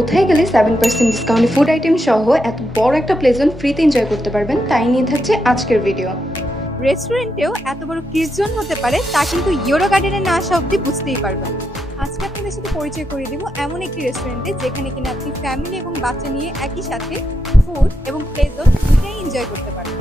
কোথায় গেলে 7% ডিসকাউন্টে ফুড আইটেম সহ এত বড় একটা প্লে জোন ফ্রিতে এনজয় করতে পারবেন তাই নিয়ে থাকছে আজকের ভিডিও। রেস্টুরেন্টেও এত বড় কিডস জোন হতে পারে তা কিন্তু ইউরো গার্ডেনে না আসা অব্দি বুঝতেই পারবেন। আজকে আপনাদের সাথে পরিচয় করিয়ে দিব এমন একটি রেস্টুরেন্টে যেখানে কিনা আপনি ফ্যামিলি এবং বাচ্চা নিয়ে একই সাথে ফুড এবং প্লে জোন দুটাই এনজয় করতে পারবেন।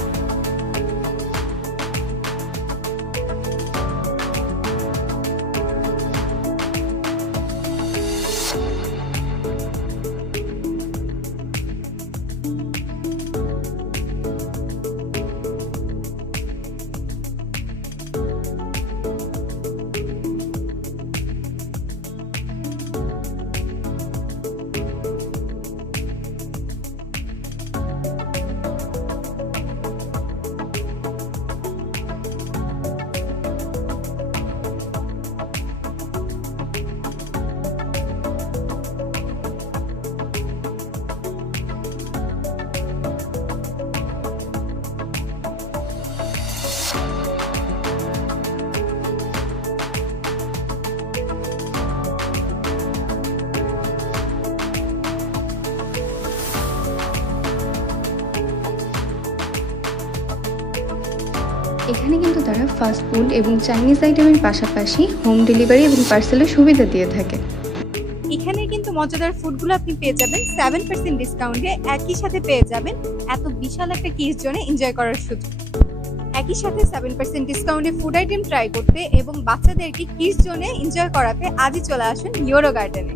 এখানে কিন্তু তারা ফাস্ট ফুড এবং চাইনিজ আইটেমের পাশাপাশি হোম ডেলিভারি এবং পার্সেলের সুবিধা দিয়ে থাকে। এখানে কিন্তু মজাদার ফুডগুলো আপনি পেয়ে যাবেন 7% ডিসকাউন্টে, একই সাথে পেয়ে যাবেন এত বিশাল একটা কিডস জোনে এনজয় করার সুযোগ। একই সাথে 7% ডিসকাউন্টে ফুড আইটেম ট্রাই করতে এবং বাচ্চাদেরকে কিডস জোনে এনজয় করাতে আজই চলে আসুন ইউরো গার্ডেনে।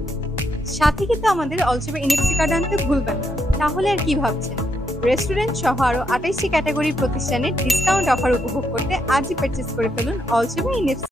সাথে কিন্তু আমাদের অলসেবা এনএফসি কার্ড আনতে ভুলবেন না। তাহলে আর কি ভাবছেন? রেস্টুরেন্ট সহ আরো 28টি ক্যাটাগরি প্রতিষ্ঠানের ডিসকাউন্ট অফার উপভোগ করতে আজই পারচেজ করে ফেলুন অলসেবা এনএফসি।